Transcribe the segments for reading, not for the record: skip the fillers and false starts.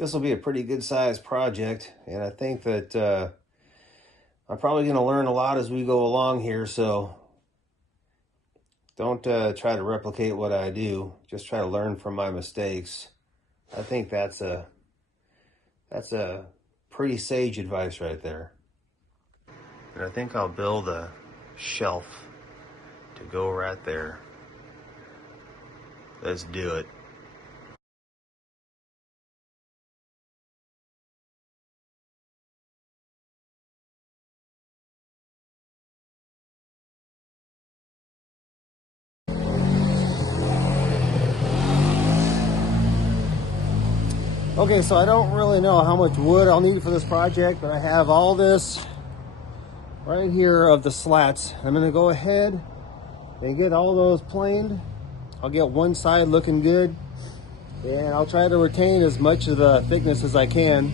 This will be a pretty good sized project, and I think that I'm probably going to learn a lot as we go along here, so don't try to replicate what I do. Just try to learn from my mistakes. I think that's a pretty sage advice right there. And I think I'll build a shelf to go right there. Let's do it. Okay, so I don't really know how much wood I'll need for this project, but I have all this right here of the slats. I'm gonna go ahead and get all those planed. I'll get one side looking good, and I'll try to retain as much of the thickness as I can.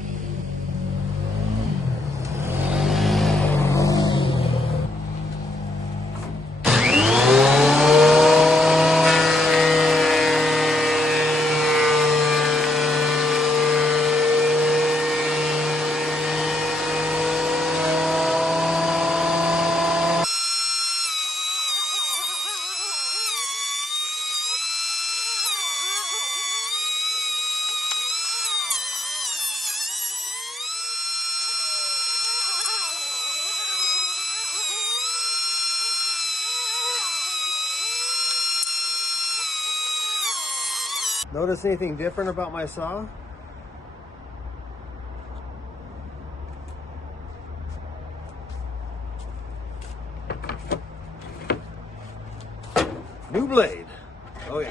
Notice anything different about my saw? New blade. Oh yeah.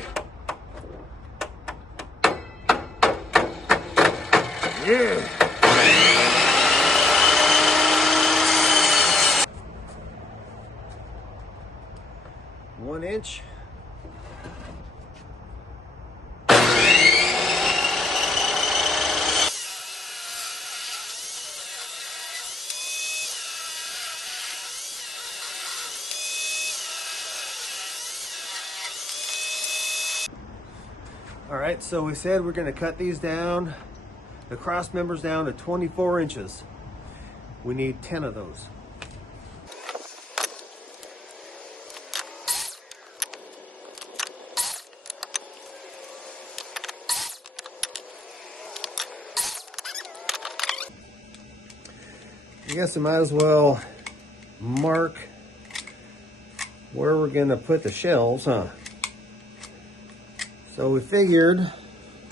Yeah. 1 inch. All right, so we said we're going to cut these down, the cross members down to 24 inches. We need 10 of those. I guess I might as well mark where we're going to put the shelves, huh? So we figured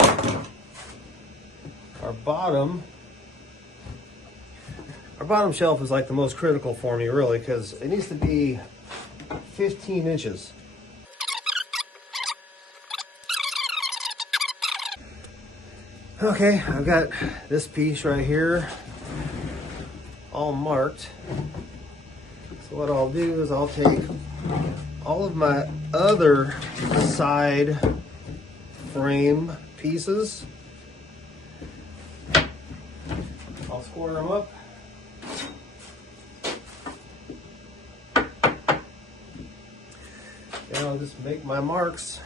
our bottom shelf is like the most critical for me, really, because it needs to be 15 inches. Okay, I've got this piece right here all marked. So what I'll do is I'll take all of my other side frame pieces, I'll square them up, and I'll just make my marks.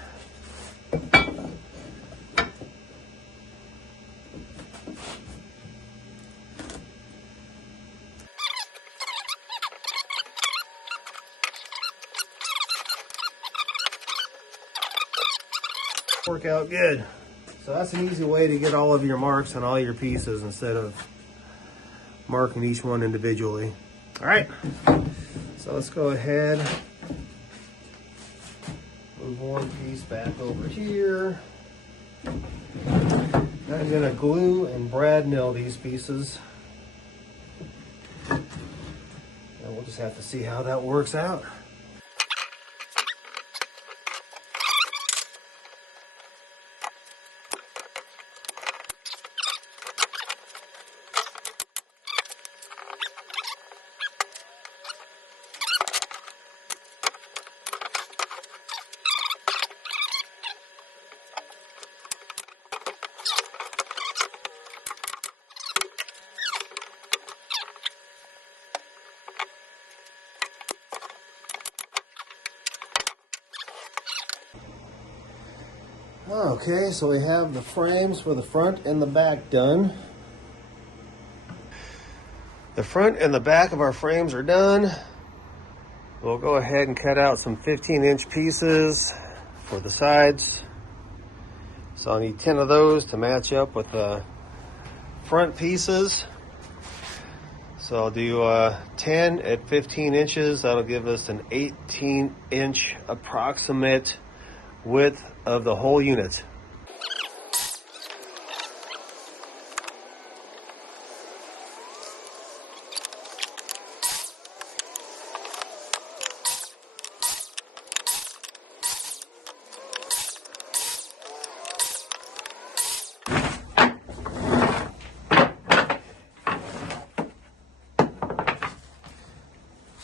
Work out good. So that's an easy way to get all of your marks on all your pieces instead of marking each one individually. All right, so let's go ahead, move one piece back over here. I'm gonna glue and brad nail these pieces, and we'll just have to see how that works out. Okay, so we have the frames for the front and the back done. The front and the back of our frames are done. We'll go ahead and cut out some 15-inch pieces for the sides. So I'll need 10 of those to match up with the front pieces. So I'll do 10 at 15 inches. That'll give us an 18-inch approximate width of the whole unit.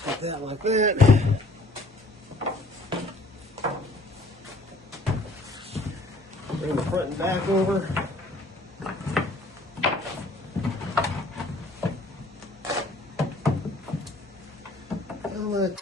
Set that like that. Bring the front and back over. Pallet.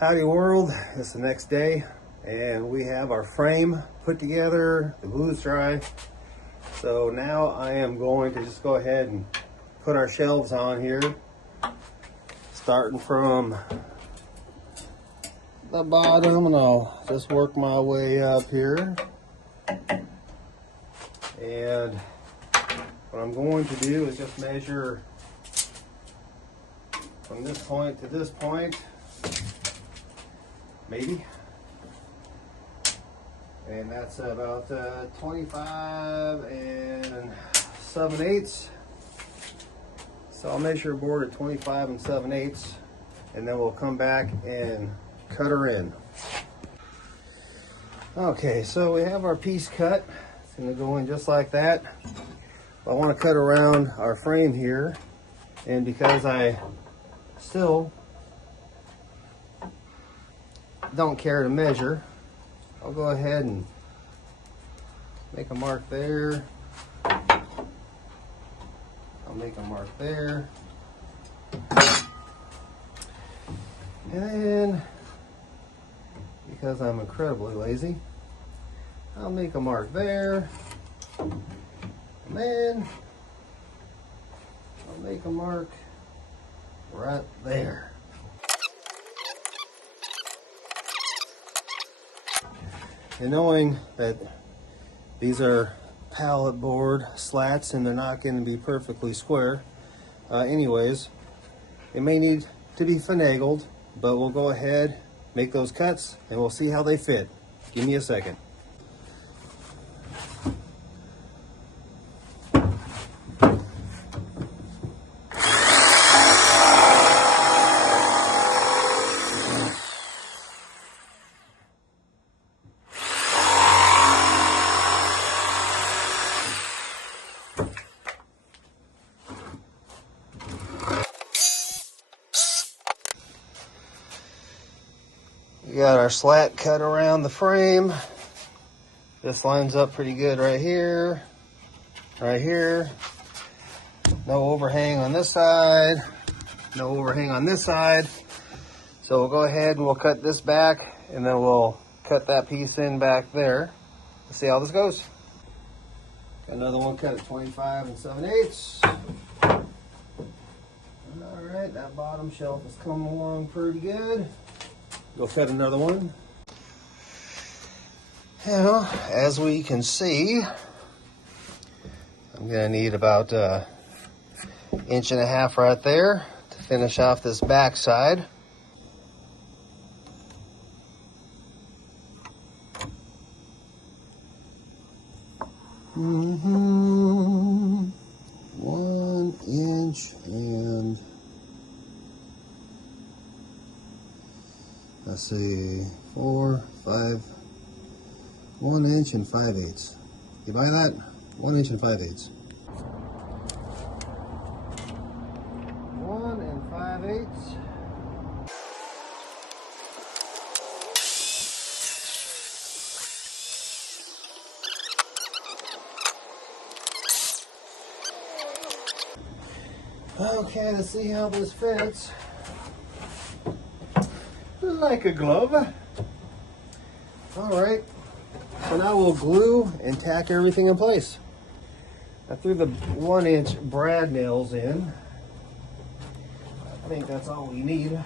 Howdy world, it's the next day and we have our frame put together, the glue's dry. So now I am going to just go ahead and put our shelves on here, starting from the bottom, and I'll just work my way up here. And what I'm going to do is just measure from this point to this point. Maybe. And that's about 25 7/8. So I'll measure a board at 25 7/8, and then we'll come back and cut her in. Okay, so we have our piece cut. It's going to go in just like that. I want to cut around our frame here, and because I still don't care to measure, I'll go ahead and make a mark there. I'll make a mark there. And then, because I'm incredibly lazy, I'll make a mark there. And then I'll make a mark right there. And knowing that these are pallet board slats and they're not going to be perfectly square anyways, it may need to be finagled, but we'll go ahead, make those cuts, and we'll see how they fit. Give me a second. We got our slat cut around the frame. This lines up pretty good right here, right here. No overhang on this side, no overhang on this side. So we'll go ahead and we'll cut this back, and then we'll cut that piece in back there. Let's see how this goes. Got another one cut at 25 7/8. All right, that bottom shelf is coming along pretty good. Go cut another one. Now, as we can see, I'm gonna need about an inch and a half right there to finish off this back side. Mm-hmm. 1 inch and let's see, 4, 5, 1 inch and 5/8. You buy that? 1 inch and 5/8. Okay, let's see how this fits. Like a glove. All right, so now we'll glue and tack everything in place. I threw the 1-inch brad nails in. I think that's all we need.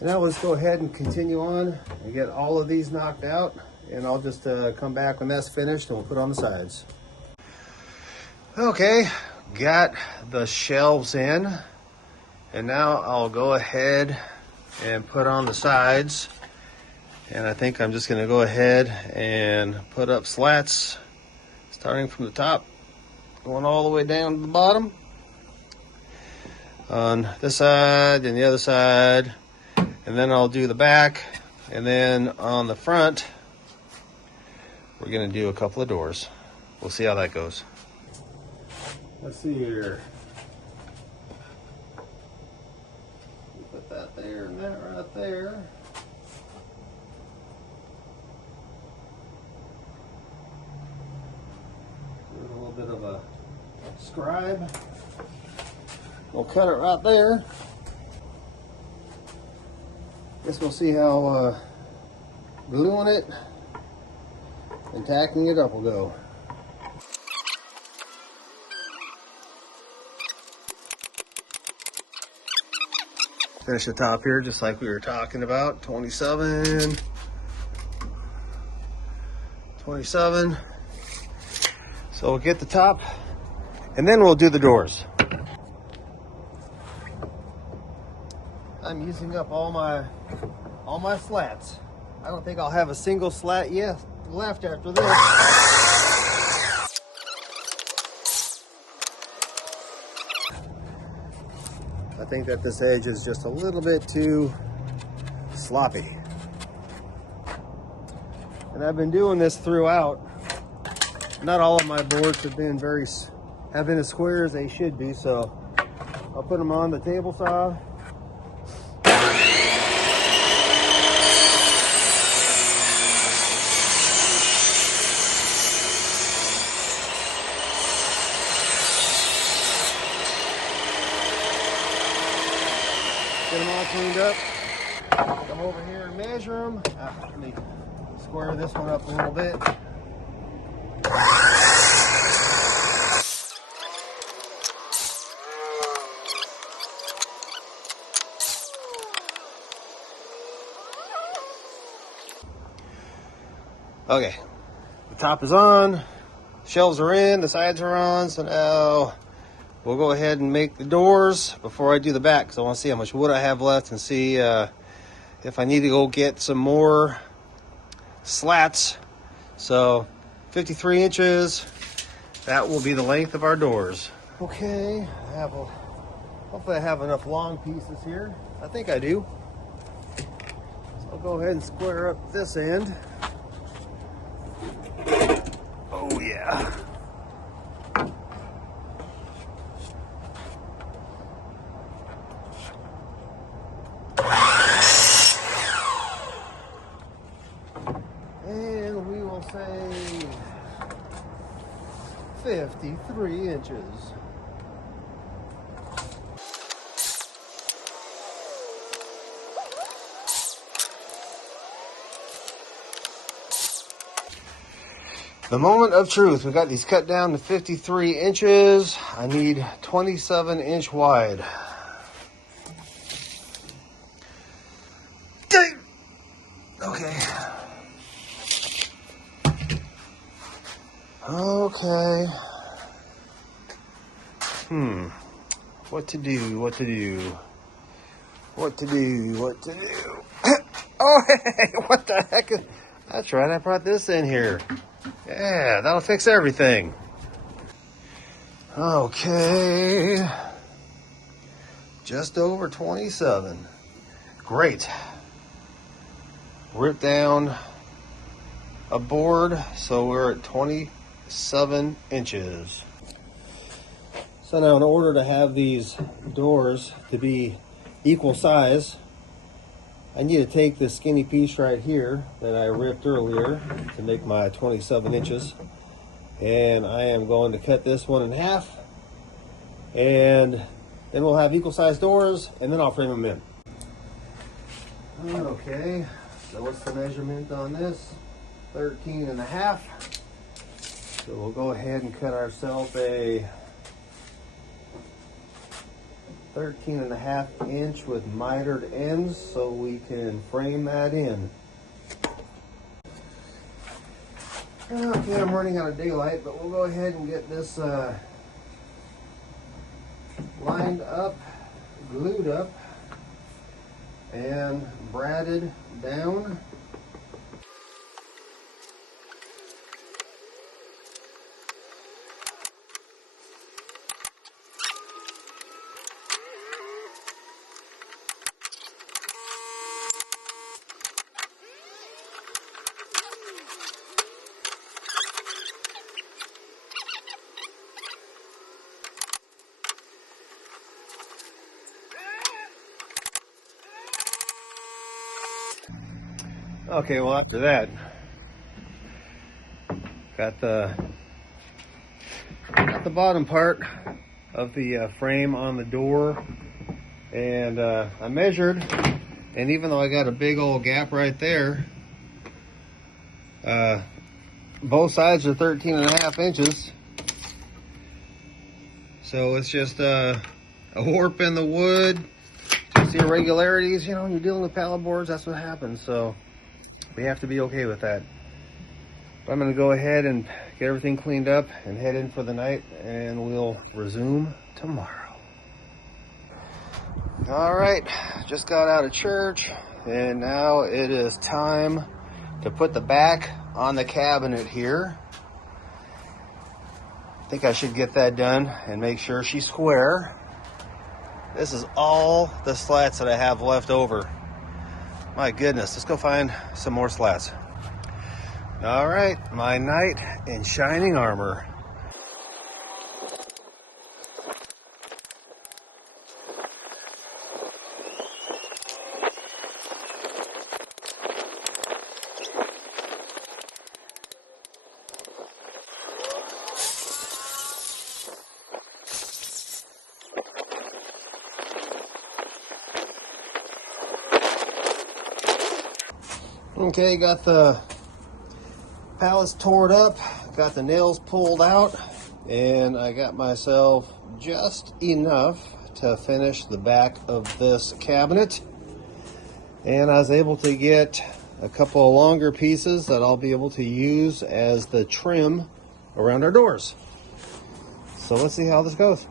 Now let's go ahead and continue on and get all of these knocked out, and I'll just come back when that's finished and we'll put on the sides. Okay, got the shelves in, and now I'll go ahead and put on the sides. And I think I'm just going to go ahead and put up slats starting from the top, going all the way down to the bottom on this side and the other side. And then I'll do the back, and then on the front, we're gonna do a couple of doors. We'll see how that goes. Let's see here. Put that there and that right there. Do a little bit of a scribe. We'll cut it right there. Guess we'll see how gluing it and tacking it up will go. Finish the top here just like we were talking about. 27. 27. So we'll get the top and then we'll do the doors. I'm using up all my slats. I don't think I'll have a single slat left after this. I think that this edge is just a little bit too sloppy. And I've been doing this throughout. Not all of my boards have been as square as they should be, so I'll put them on the table saw. Get them all cleaned up. Come over here and measure them. Let me square this one up a little bit. Okay, the top is on, shelves are in, the sides are on, so now we'll go ahead and make the doors before I do the back, because I want to see how much wood I have left and see if I need to go get some more slats. So 53 inches, that will be the length of our doors. Okay, hopefully I have enough long pieces here. I think I do. So I'll go ahead and square up this end. Oh yeah. And we will say 53 inches. The moment of truth. We got these cut down to 53 inches. I need 27 inch wide. Okay. Okay. What to do? Oh, hey, what the heck? That's right, I brought this in here. Yeah, that'll fix everything. Okay. Just over 27. Great. rip down a board, so we're at 27 inches. So now in order to have these doors to be equal size, I need to take this skinny piece right here that I ripped earlier to make my 27 inches, and I am going to cut this one in half, and then we'll have equal size doors, and then I'll frame them in. Okay, so what's the measurement on this? 13 and a half. So we'll go ahead and cut ourselves a 13 and a half inch with mitered ends so we can frame that in. Okay, I'm running out of daylight, but we'll go ahead and get this lined up, glued up, and bradded down. Okay, well after that, got the bottom part of the frame on the door, and I measured, and even though I got a big old gap right there, both sides are 13 and a half inches. So it's just a warp in the wood, just the irregularities. You know, when you're dealing with pallet boards, that's what happens. So we have to be okay with that. But I'm going to go ahead and get everything cleaned up and head in for the night, and we'll resume tomorrow. All right, just got out of church, and now it is time to put the back on the cabinet here. I think I should get that done and make sure she's square. This is all the slats that I have left over. My goodness, let's go find some more slats. All right, my knight in shining armor. Okay, got the pallets torn up, got the nails pulled out, and I got myself just enough to finish the back of this cabinet. And I was able to get a couple of longer pieces that I'll be able to use as the trim around our doors. So let's see how this goes.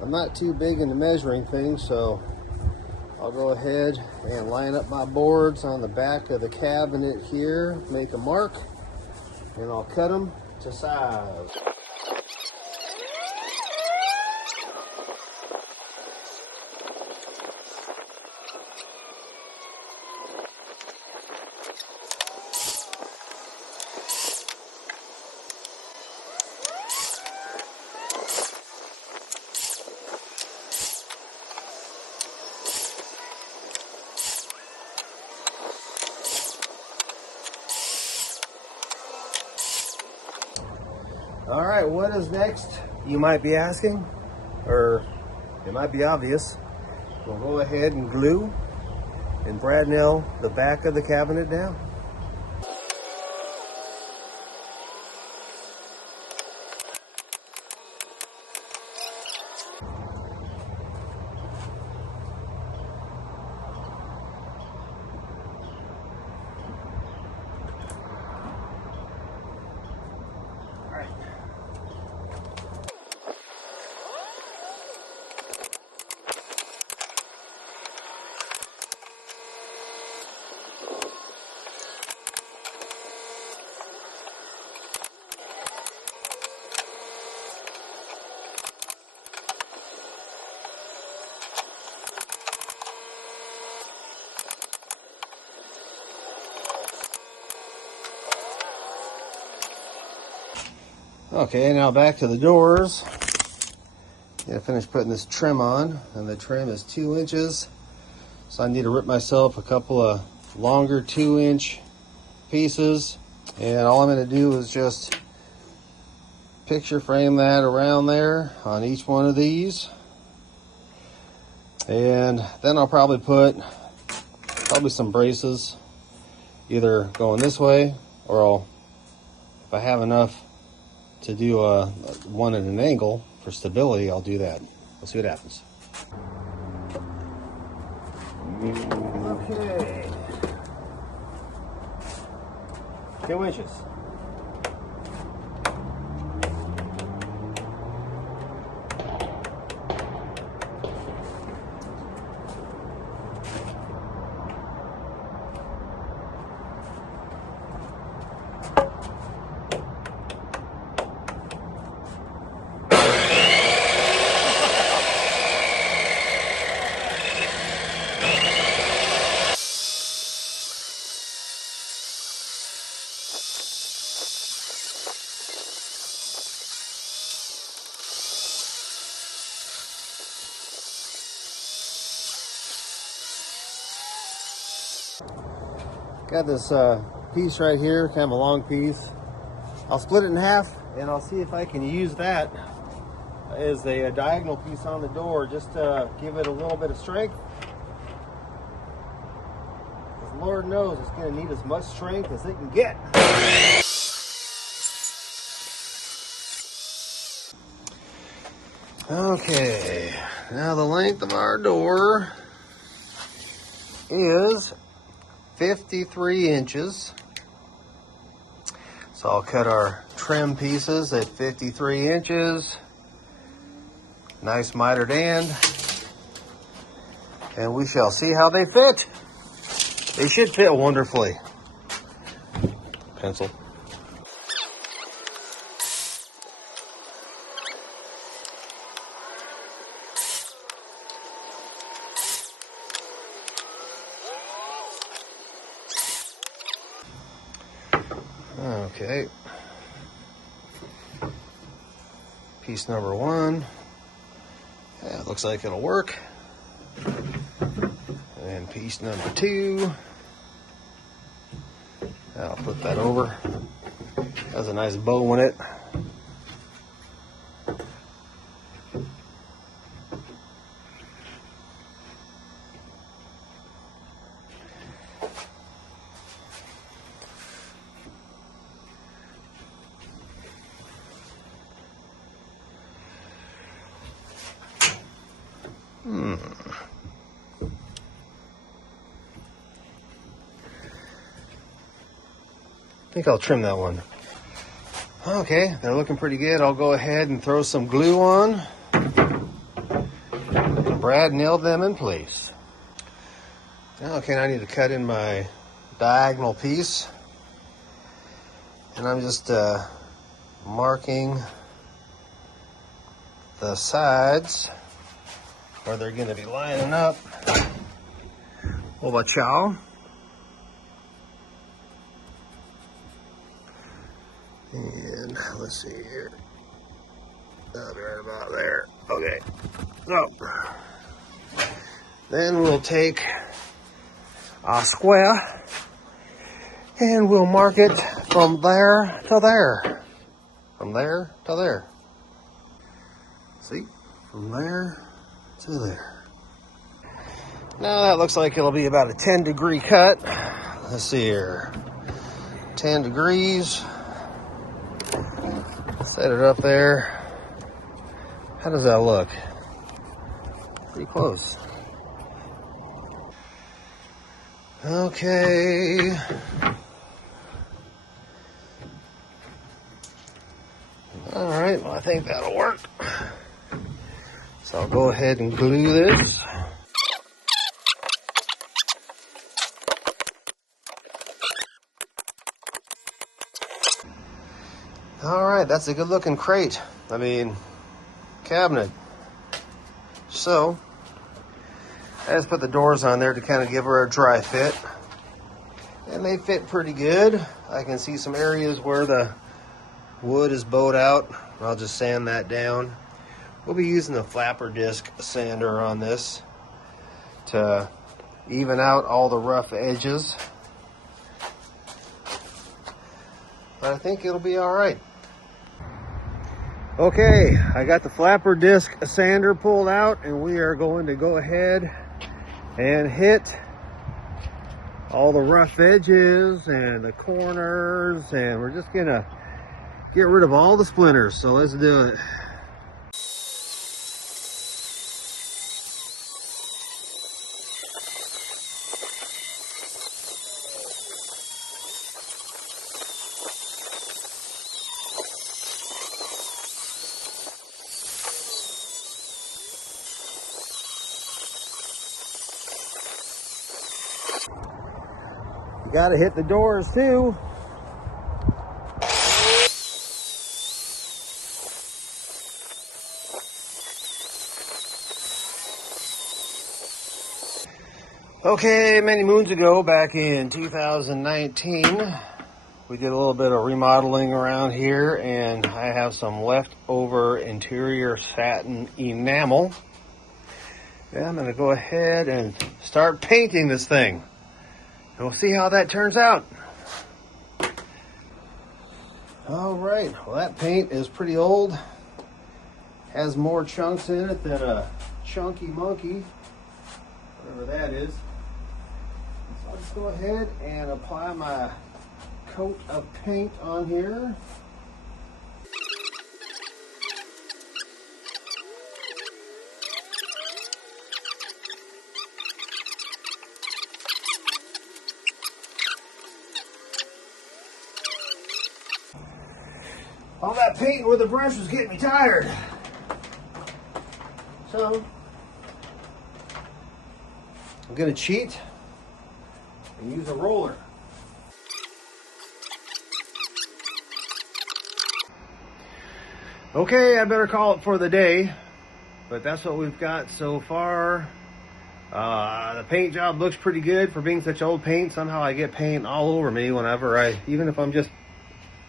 I'm not too big into measuring things, so I'll go ahead and line up my boards on the back of the cabinet here, make a mark, and I'll cut them to size. All right, what is next? You might be asking, or it might be obvious. We'll go ahead and glue and brad nail the back of the cabinet down. Okay, now back to the doors. I finished putting this trim on, and the trim is 2 inches. So I need to rip myself a couple of longer 2-inch pieces. And all I'm going to do is just picture frame that around there on each one of these. And then I'll probably put some braces, either going this way, or if I have enough to do one at an angle for stability, I'll do that. We'll see what happens. Okay. 2 inches. Got this piece right here, kind of a long piece. I'll split it in half, and I'll see if I can use that as a diagonal piece on the door, just to give it a little bit of strength. Because Lord knows it's going to need as much strength as it can get. Okay, now the length of our door is 53 inches. So I'll cut our trim pieces at 53 inches. Nice mitered end. And we shall see how they fit. They should fit wonderfully. Pencil. Okay. Piece number 1. Yeah, looks like it'll work. And piece number 2. I'll put that over. Has a nice bow in it. I think I'll trim that one. Okay, they're looking pretty good. I'll go ahead and throw some glue on. And Brad nailed them in place. Okay, now I need to cut in my diagonal piece. And I'm just marking the sides where they're going to be lining up. Chow. And let's see here. That'll be right about there. Okay. So then we'll take a square and we'll mark it from there to there. From there to there. See? From there to there. Now that looks like it'll be about a 10-degree cut. Let's see here. 10 degrees. Set it up there. How does that look? Pretty close. Okay. All right, well, I think that'll work. So I'll go ahead and glue this. All right, that's a good looking crate. Cabinet. So, I just put the doors on there to kind of give her a dry fit. And they fit pretty good. I can see some areas where the wood is bowed out. I'll just sand that down. We'll be using the flapper disc sander on this to even out all the rough edges. But I think it'll be all right. Okay, I got the flapper disc sander pulled out, and we are going to go ahead and hit all the rough edges and the corners, and we're just gonna get rid of all the splinters. So let's do it. You gotta hit the doors too. Okay, many moons ago, back in 2019, we did a little bit of remodeling around here, and I have some leftover interior satin enamel. And I'm gonna go ahead and start painting this thing. And we'll see how that turns out. All right, well, that paint is pretty old. Has more chunks in it than a chunky monkey, whatever that is. So I'll just go ahead and apply my coat of paint on here. All that painting with the brush was getting me tired. So I'm gonna cheat and use a roller. Okay, I better call it for the day, but that's what we've got so far. The paint job looks pretty good for being such old paint. Somehow I get paint all over me whenever even if I'm just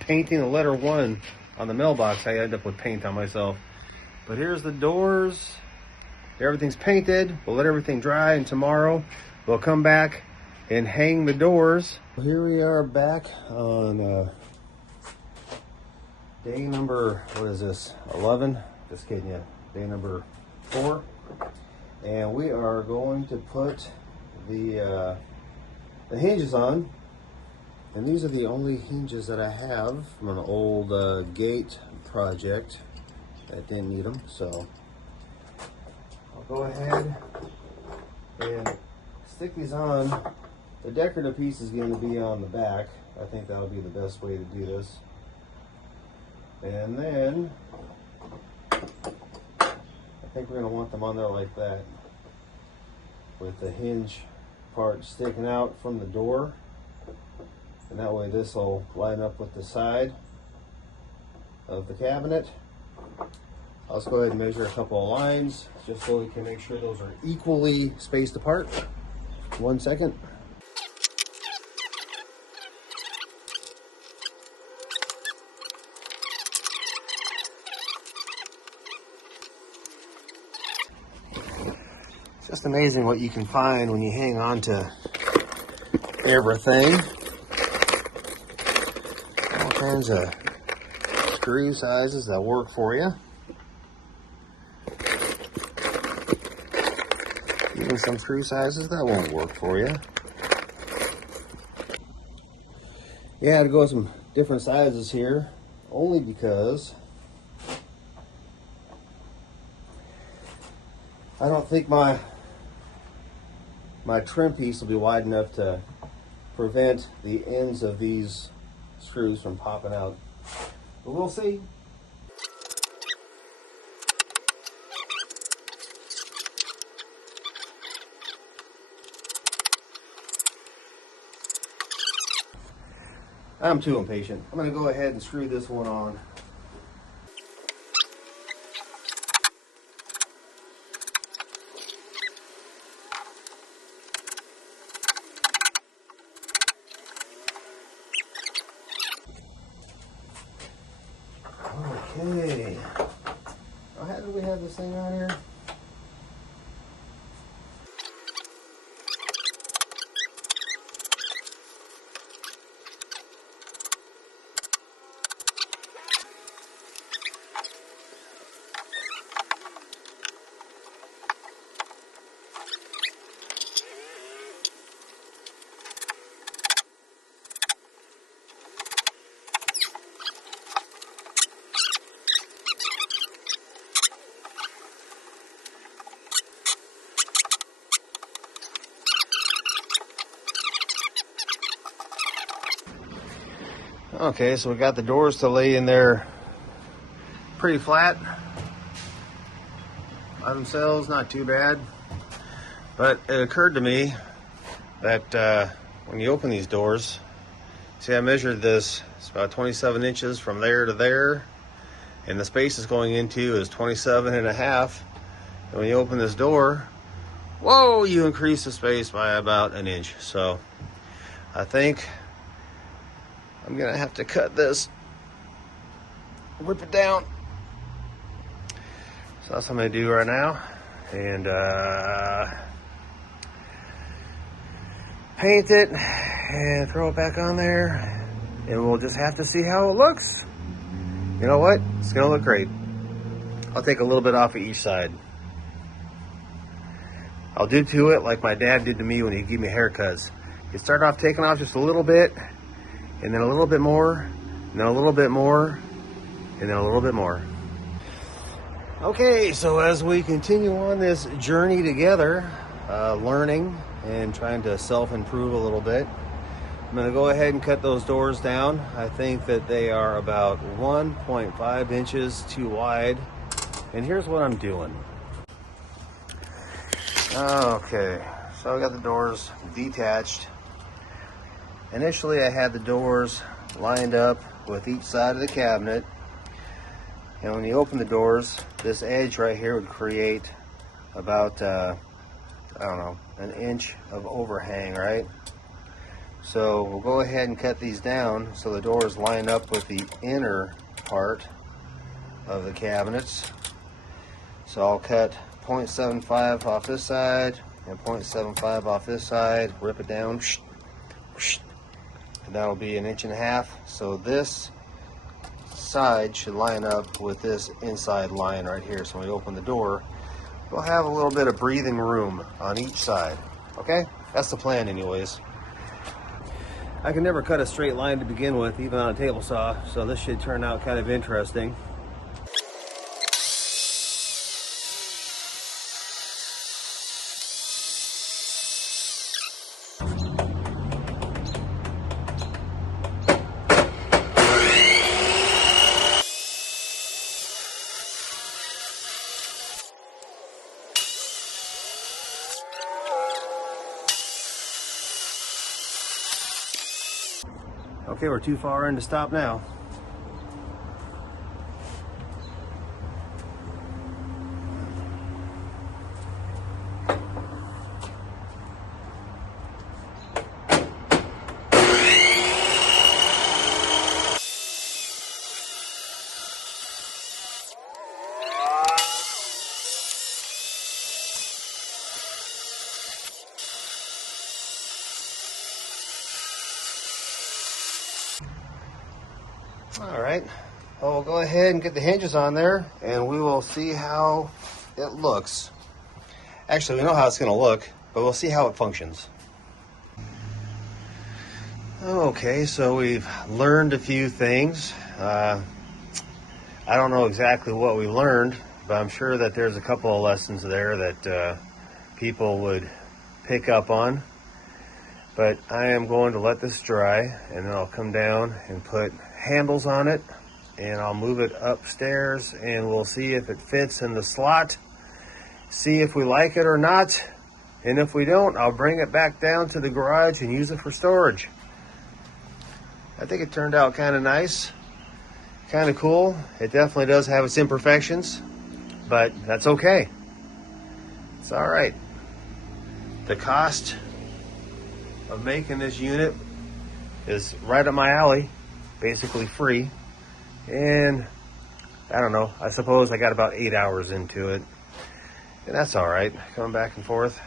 painting the letter 1 on the mailbox, I end up with paint on myself. But here's the doors. Everything's painted. We'll let everything dry, and tomorrow we'll come back and hang the doors. Here we are back on day number, what is this, 11? Just kidding you, day number 4. And we are going to put the hinges on. And these are the only hinges that I have from an old gate project that didn't need them. So I'll go ahead and stick these on. The decorative piece is going to be on the back. I think that'll be the best way to do this. And then I think we're going to want them on there like that, with the hinge part sticking out from the door. And that way this will line up with the side of the cabinet. I'll just go ahead and measure a couple of lines just so we can make sure those are equally spaced apart. 1 second. It's just amazing what you can find when you hang on to everything. All kinds of screw sizes that work for you. Even some screw sizes that won't work for you. Yeah, I had to go with some different sizes here, only because I don't think my trim piece will be wide enough to prevent the ends of these screws from popping out. But we'll see. I'm too impatient. I'm going to go ahead and screw this one on. how did we have this thing on here? Okay, so we got the doors to lay in there pretty flat by themselves, not too bad. But it occurred to me that when you open these doors, see, I measured this, it's about 27 inches from there to there, and the space it's going into is 27 and a half. And when you open this door, whoa, you increase the space by about an inch. So I think I'm gonna have to cut this, rip it down. So that's what I'm gonna do right now. And paint it and throw it back on there. And we'll just have to see how it looks. You know what? It's gonna look great. I'll take a little bit off of each side. I'll do to it like my dad did to me when he gave me haircuts. You start off taking off just a little bit, and then a little bit more, and then a little bit more, and then a little bit more. Okay, so as we continue on this journey together, learning and trying to self-improve a little bit, I'm gonna go ahead and cut those doors down. I think that they are about 1.5 inches too wide. And here's what I'm doing. Okay, so I got the doors detached. Initially, I had the doors lined up with each side of the cabinet. And when you open the doors, this edge right here would create about, I don't know, an inch of overhang, right? So we'll go ahead and cut these down so the doors line up with the inner part of the cabinets. So I'll cut 0.75 off this side and 0.75 off this side, rip it down, and that'll be 1.5 inches. So this side should line up with this inside line right here. So when we open the door, we'll have a little bit of breathing room on each side. Okay? That's the plan anyways. I can never cut a straight line to begin with, even on a table saw, so this should turn out kind of interesting. Okay, we're too far in to stop now. All right, well, we'll go ahead and get the hinges on there and we will see how it looks. Actually, we know how it's going to look, but we'll see how it functions. Okay, so we've learned a few things. I don't know exactly what we learned, but I'm sure that there's a couple of lessons there that people would pick up on. But I am going to let this dry, and then I'll come down and put handles on it, and I'll move it upstairs, and we'll see if it fits in the slot, see if we like it or not, and if we don't, I'll bring it back down to the garage and use it for storage. I think it turned out kind of nice, kind of cool. It definitely does have its imperfections, but that's okay. It's all right. The cost of making this unit is right up my alley, basically free, and I don't know. I suppose I got about 8 hours into it. And that's all right, coming back and forth.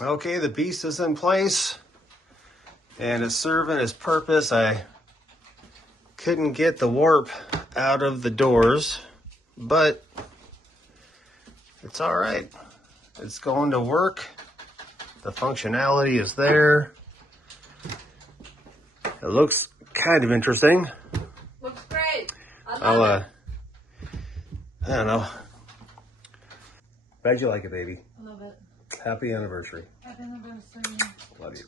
Okay, the beast is in place. And it's serving its purpose. I couldn't get the warp out of the doors, but it's all right. It's going to work. The functionality is there. It looks kind of interesting. Looks great. I love it. I don't know. Glad you like it, baby. I love it. Happy anniversary. Happy anniversary. Love you.